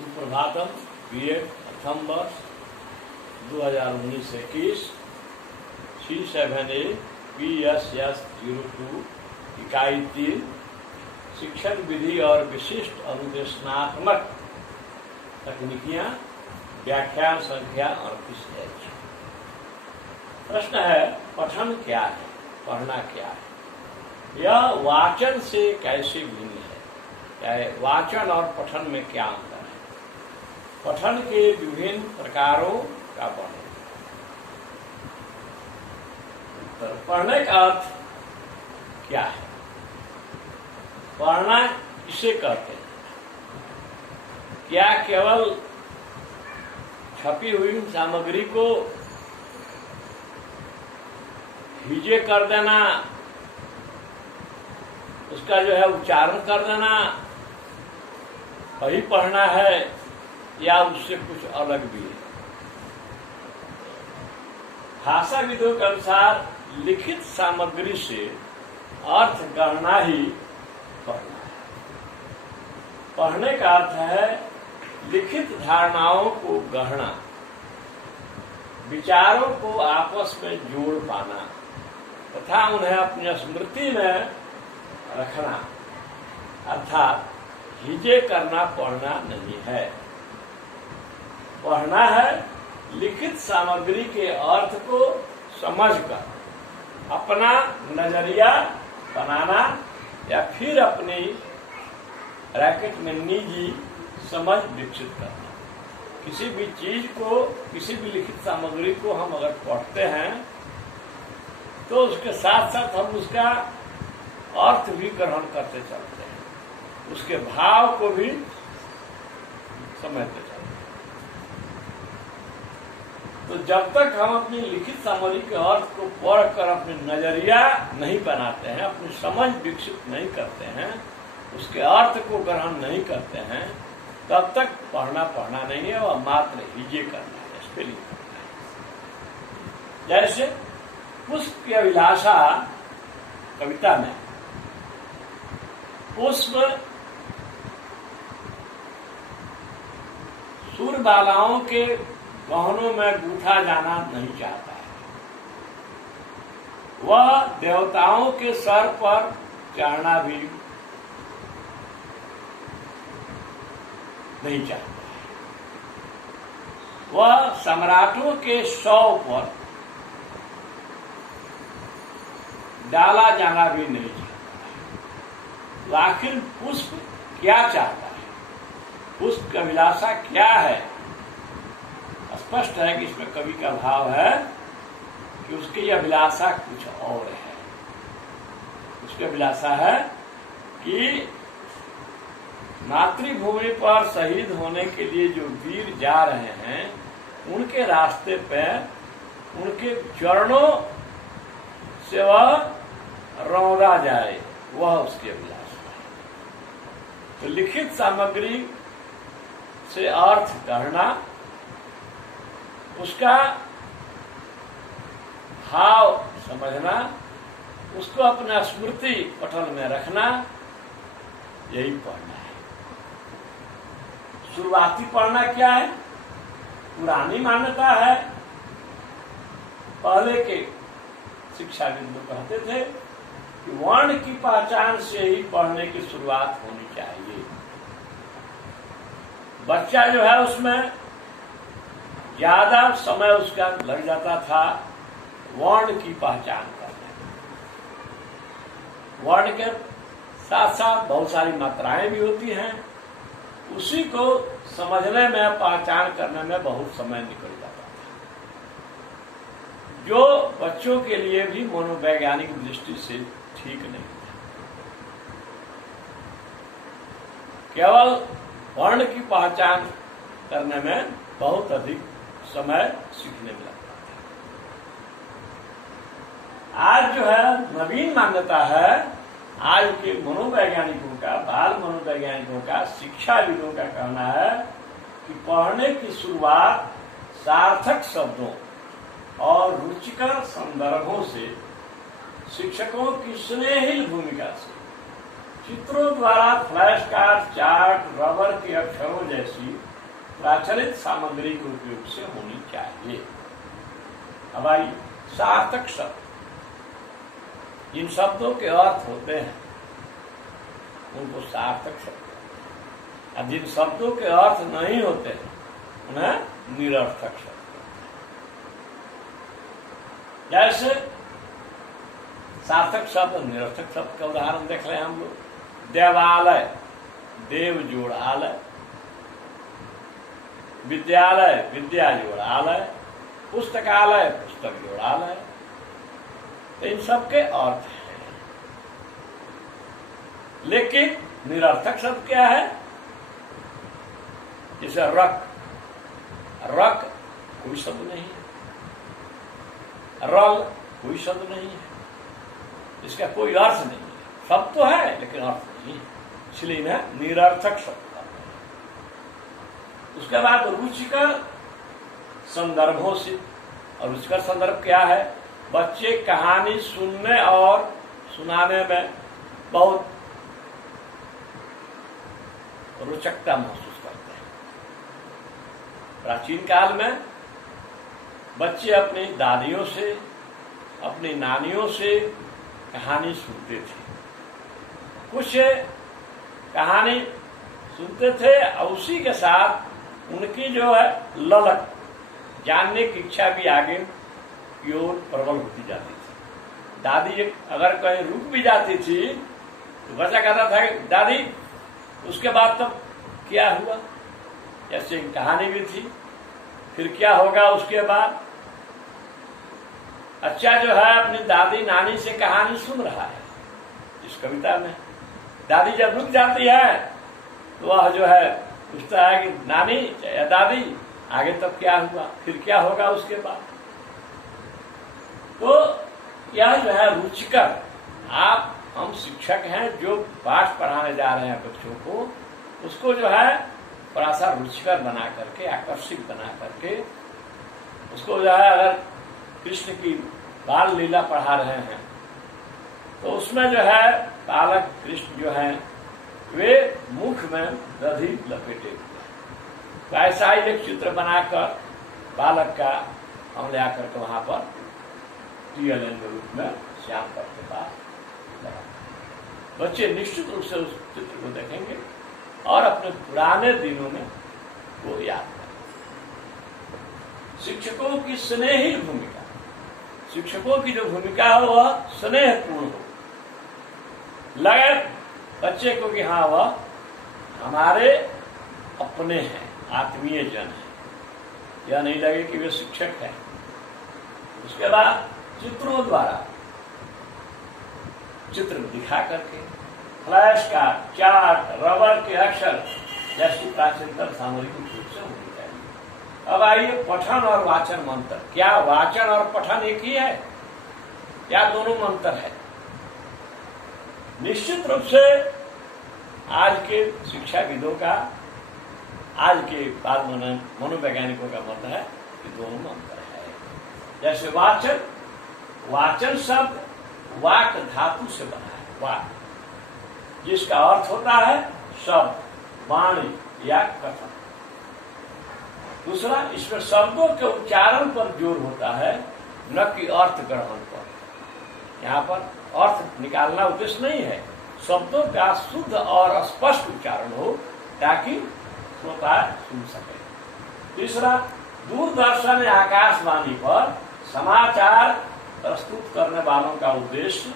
Suprabhatam BEd प्रथम वर्ष 2019-21 C7A PSS02 इकाई 3 शिक्षण विधि और विशिष्ट अनुदेशनात्मक तकनीकियां व्याख्यान संख्या 38H। प्रश्न है, पठन क्या है, पढ़ना क्या है? यह वाचन से कैसे भिन्न है? वाचन और पठन में क्या अंतर है? पठन के विभिन्न प्रकारों का वर्णन। पढ़ने का अर्थ क्या है? पढ़ना किसे कहते हैं? क्या केवल छपी हुई सामग्री को हिजे कर देना, उसका जो है उच्चारण कर देना, वही पढ़ना है, या उससे कुछ अलग भी है? भाषाविदों के अनुसार लिखित सामग्री से अर्थ गढ़ना ही पढ़ना है। पढ़ने का अर्थ है लिखित धारणाओं को गढ़ना, विचारों को आपस में जोड़ पाना तथा उन्हें अपनी स्मृति में रखना, अर्थात हिजे करना पढ़ना नहीं है। पढ़ना है लिखित सामग्री के अर्थ को समझकर अपना नजरिया बनाना या फिर अपनी रैकेट में निजी समझ विकसित करना। किसी भी चीज को, किसी भी लिखित सामग्री को हम अगर पढ़ते हैं तो उसके साथ साथ हम उसका अर्थ भी ग्रहण करते चलते हैं, उसके भाव को भी समझते चलते हैं। तो जब तक हम अपनी लिखित सामग्री के अर्थ को पढ़कर अपनी नजरिया नहीं बनाते हैं, अपनी समझ विकसित नहीं करते हैं, उसके अर्थ को ग्रहण नहीं करते हैं, तब तक पढ़ना नहीं है, वह मात्र हिजे करना है, स्पेलिंग करना है। जैसे पुष्प की अभिलाषा कविता में पुष्प सूर्यबालाओं के गहनों में गूंथा जाना नहीं चाहता है, वह देवताओं के सर पर चढ़ना भी नहीं चाहता है, वह सम्राटों के शव पर डाला जाना भी नहीं चाहता है। तो आखिर पुष्प क्या चाहता है? पुष्प की अभिलाषा क्या है? स्पष्ट है कि इसमें कवि का भाव है कि उसकी अभिलाषा कुछ और है। उसकी अभिलाषा है कि मातृभूमि पर शहीद होने के लिए जो वीर जा रहे हैं, उनके रास्ते पे उनके चरणों से वह रौंदा जाए, वह उसकी अभिलाषा है। तो लिखित सामग्री से अर्थ गढ़ना, उसका भाव समझना, उसको अपना स्मृति पटल में रखना, यही पढ़ना है। शुरुआती पढ़ना क्या है? पुरानी मान्यता है। पहले के शिक्षाविद लोग कहते थे कि वर्ण की पहचान से ही पढ़ने की शुरुआत होनी चाहिए। बच्चा जो है उसमें ज्यादा समय उसका लग जाता था वर्ण की पहचान करने में। वर्ण के साथ साथ बहुत सारी मात्राएं भी होती हैं, उसी को समझने में, पहचान करने में बहुत समय निकल जाता था, जो बच्चों के लिए भी मनोवैज्ञानिक दृष्टि से ठीक नहीं था। केवल वर्ण की पहचान करने में बहुत अधिक समय सीखने में लगता था। आज जो है नवीन मान्यता है, आज के मनोवैज्ञानिकों का, बाल मनोवैज्ञानिकों का, शिक्षाविदों का कहना है कि पढ़ने की शुरुआत सार्थक शब्दों और रुचिकर संदर्भों से, शिक्षकों की स्नेहिल भूमिका से, चित्रों द्वारा फ्लैश कार्ड, चार्ट, रबर के अक्षरों जैसी प्रचलित सामग्री के उपयोग से होनी चाहिए। अब आइए सार्थक शब्द, जिन शब्दों के अर्थ होते हैं उनको सार्थक शब्द, और जिन शब्दों के अर्थ नहीं होते हैं उन्हें निरर्थक शब्द। जैसे सार्थक शब्द निरर्थक शब्द का उदाहरण देख रहे हैं हम लोग। देवालय, देव जोड़ आलय, विद्यालय, विद्या जोड़ आलय, पुस्तकालय, पुस्तक जोड़ आलय, तो इन सब के अर्थ हैं। लेकिन निरर्थक शब्द क्या है? जैसे रक, रक कोई शब्द नहीं है, रल कोई शब्द नहीं है, इसका कोई अर्थ नहीं है। शब्द तो है लेकिन अर्थ नहीं है, इसलिए इन्हें निरर्थक शब्द कहते हैं। उसके बाद रुचिकर संदर्भों से, और रुचिकर संदर्भ क्या है? बच्चे कहानी सुनने और सुनाने में बहुत रोचकता महसूस करते हैं। प्राचीन काल में बच्चे अपनी दादियों से, अपनी नानियों से कहानी सुनते थे। कुछ कहानी सुनते थे और उसी के साथ उनकी जो है ललक, जानने की इच्छा भी आगे की ओर प्रबल होती जाती थी। दादी अगर कहीं रुक भी जाती थी तो बच्चा कहता था कि दादी उसके बाद तब क्या हुआ, जैसे कहानी भी थी, फिर क्या होगा उसके बाद। अच्छा जो है अपनी दादी नानी से कहानी सुन रहा है। इस कविता में दादी जब रुक जाती है तो वह जो है पूछता है कि नानी या दादी आगे तब क्या हुआ, फिर क्या होगा उसके बाद। तो यह जो है रुचिकर, आप हम शिक्षक हैं जो पाठ पढ़ाने जा रहे हैं बच्चों को, उसको जो है थोड़ा सा रुचिकर बना करके, आकर्षित बना करके, उसको जो है अगर कृष्ण की बाल लीला पढ़ा रहे हैं तो उसमें जो है बालक कृष्ण जो है वे मुख में दधी लपेटे हुए, तो ऐसा ही एक चित्र बनाकर बालक का हम ले आकर के वहां पर टीएलएन के रूप में श्याम के पास लगा। बच्चे निश्चित रूप से उस चित्र को देखेंगे और अपने पुराने दिनों में वो याद करेंगे। शिक्षकों की स्नेही भूमिका, शिक्षकों की जो भूमिका है वह स्नेहपूर्ण हो, लगे बच्चे को कि हाँ वह हमारे अपने हैं, आत्मीय जन है, यह नहीं लगे कि वे शिक्षक हैं। उसके बाद चित्रों द्वारा, चित्र दिखा करके, फ्लैश कार्ड, चार्ट, रबर के अक्षर जैसी प्राचीनतम सामग्री रूप से होनी चाहिए। अब आइए पठन और वाचन मंत्र। क्या वाचन और पठन एक ही है या दोनों मंत्र है? निश्चित रूप से आज के शिक्षाविदों का, आज के बाद मनोवैज्ञानिकों का मत है कि दोनों मंत्र है। जैसे वाचन, वाचन शब्द वाक धातु से बना है, वाक, जिसका अर्थ होता है शब्द, वाणी या कथन। दूसरा, इसमें शब्दों के उच्चारण पर जोर होता है, न कि अर्थ ग्रहण पर। यहाँ पर अर्थ निकालना उद्देश्य नहीं है, शब्दों का शुद्ध और स्पष्ट उच्चारण हो ताकि श्रोता सुन सके। तीसरा, दूरदर्शन या आकाशवाणी पर समाचार प्रस्तुत करने वालों का उद्देश्य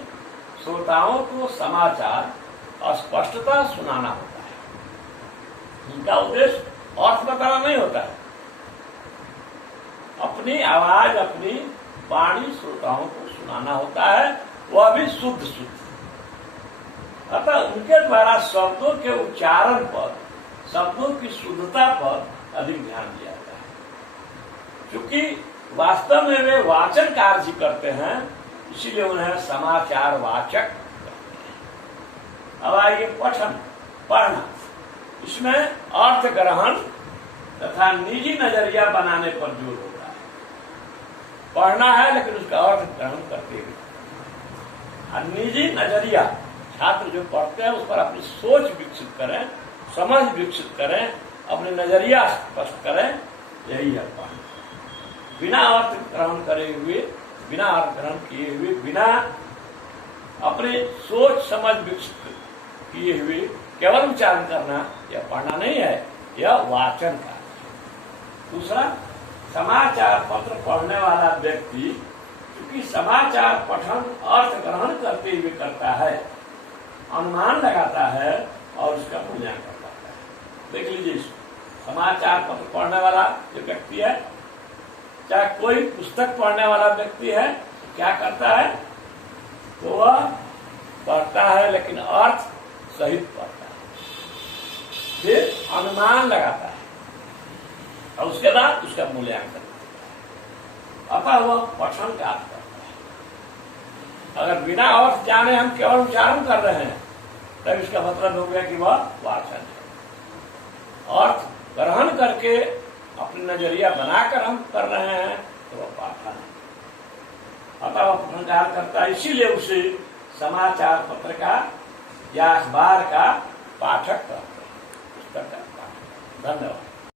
श्रोताओं को समाचार स्पष्टता सुनाना होता है। इनका उद्देश्य अर्थ बताना नहीं होता है, अपनी आवाज, अपनी वाणी श्रोताओं को सुनाना होता है, वह भी शुद्ध शुद्ध। अतः उनके द्वारा शब्दों के उच्चारण पर, शब्दों की शुद्धता पर अधिक ध्यान दिया जाता है। क्योंकि वास्तव में वे वाचन कार्य करते हैं, इसीलिए उन्हें समाचार वाचक कहते हैं। अब आइए पठन, पढ़ना। इसमें अर्थ ग्रहण तथा निजी नजरिया बनाने पर जोर होता है। पढ़ना है लेकिन उसका अर्थ ग्रहण करते हुए, और निजी नजरिया छात्र जो पढ़ते हैं उस पर अपनी सोच विकसित करें, समझ विकसित करें, अपने नजरिया स्पष्ट करें, यही है पढ़ना। बिना अर्थ ग्रहण करे हुए, बिना अर्थ ग्रहण किए हुए, बिना अपनी सोच समझ विकसित किए हुए केवल उच्चारण करना यह पढ़ना नहीं है, यह वाचन का। दूसरा, समाचार पत्र पढ़ने वाला व्यक्ति क्योंकि समाचार पठन अर्थ ग्रहण करते हुए करता है, अनुमान लगाता है और उसका मूल्यांकन करता है। देख लीजिए, समाचार पत्र पढ़ने वाला जो व्यक्ति है, चाहे कोई पुस्तक पढ़ने वाला व्यक्ति है, क्या करता है? तो वह पढ़ता है लेकिन अर्थ सहित पढ़ता है, फिर अनुमान लगाता है और उसके बाद उसका मूल्यांकन करता है। अतः वह पठन का अर्थ करता है। अगर बिना अर्थ जाने हम केवल उच्चारण कर रहे हैं तब इसका मतलब हो गया कि वह वाचन है। अर्थ ग्रहण करके अपनी नजरिया बनाकर हम कर रहे हैं तो वह पाठन है। अतः वह पठन का अर्थ करता है, इसीलिए उसे समाचार पत्र का या अखबार का पाठक कहते हैं, पुस्तक का पाठक। धन्यवाद।